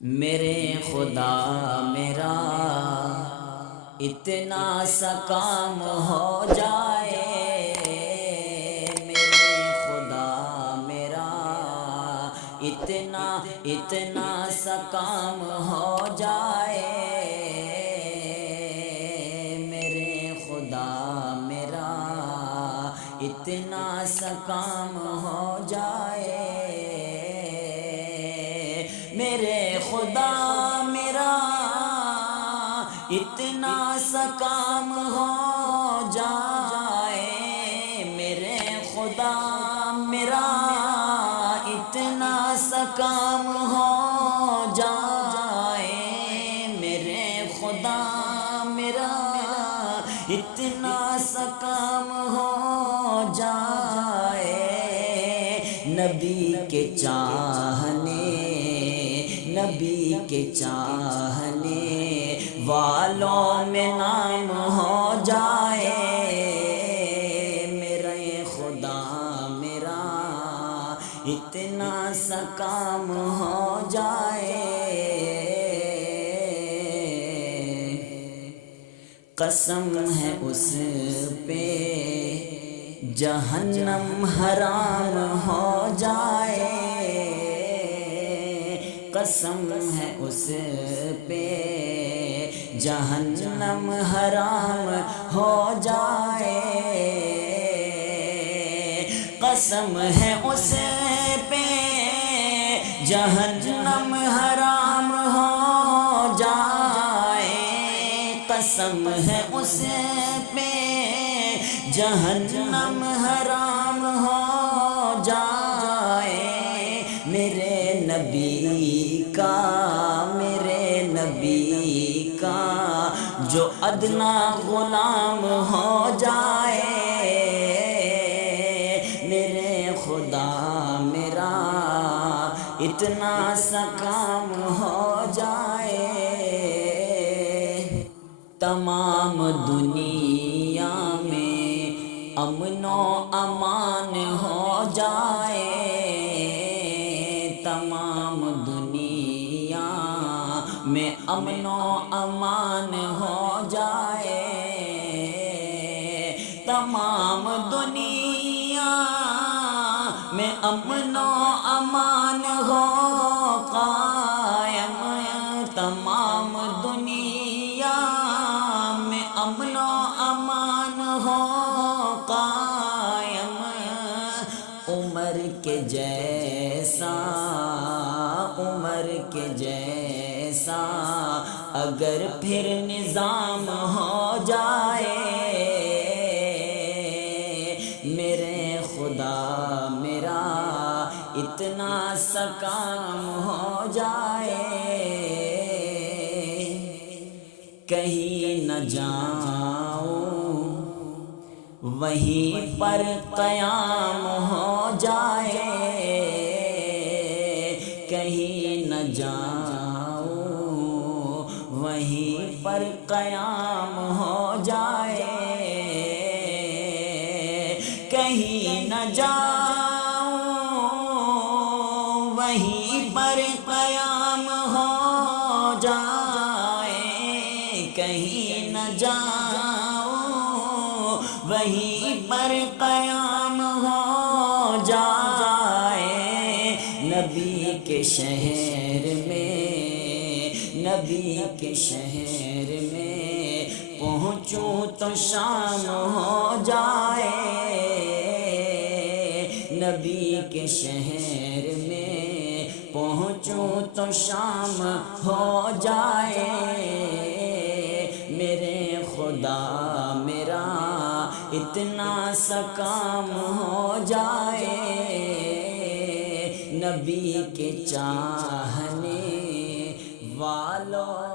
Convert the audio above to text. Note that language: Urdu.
میرے خدا میرا اتنا سا کام ہو جائے، میرے خدا میرا اتنا سا کام ہو جائے، میرے خدا میرا اتنا سا کام ہو جائے، میرے خدا میرا اتنا سا کام ہو جائے، میرے خدا میرا اتنا سا کام ہو جائے، میرے خدا میرا اتنا سا کام ہو جائے، نبی کے چاہنے والوں میں نام ہو جائے، میرے خدا میرا اتنا سا کام ہو جائے، قسم ہے اس پہ جہنم حرام ہو جائے، قسم ہے اس پہ جہنم حرام ہو جائے، قسم ہے اس پہ جہنم حرام ہو جائے، قسم ہے اس پہ جہنم حرام ہو جائے، میرے نبی کا جو ادنا غلام ہو جائے، میرے خدا میرا اتنا سا کام ہو جائے، تمام دنیا میں امن و امان ہو جائے، تمام دنیا میں امن و امان ہو جائے، تمام دنیا میں امن و امان ہو قائم، تمام دنیا میں امن و امان ہو قائم، عمر کے جیسا اگر پھر نظام ہو جائے، میرے خدا میرا اتنا سا کام ہو جائے، کہیں نہ جاؤں وہیں پر قیام ہو جائے، کہیں نہ جاؤں وہیں پر قیام ہو جائے، کہیں نہ جاؤں وہیں پر قیام ہو جائے، کہیں نہ جاؤں وہیں پر قیام ہو جائے، نبی کے شہر میں پہنچوں تو شام ہو جائے، نبی کے شہر میں پہنچوں تو شام ہو جائے، میرے خدا میرا اتنا سا کام ہو جائے، نبی کے چاہنے والوں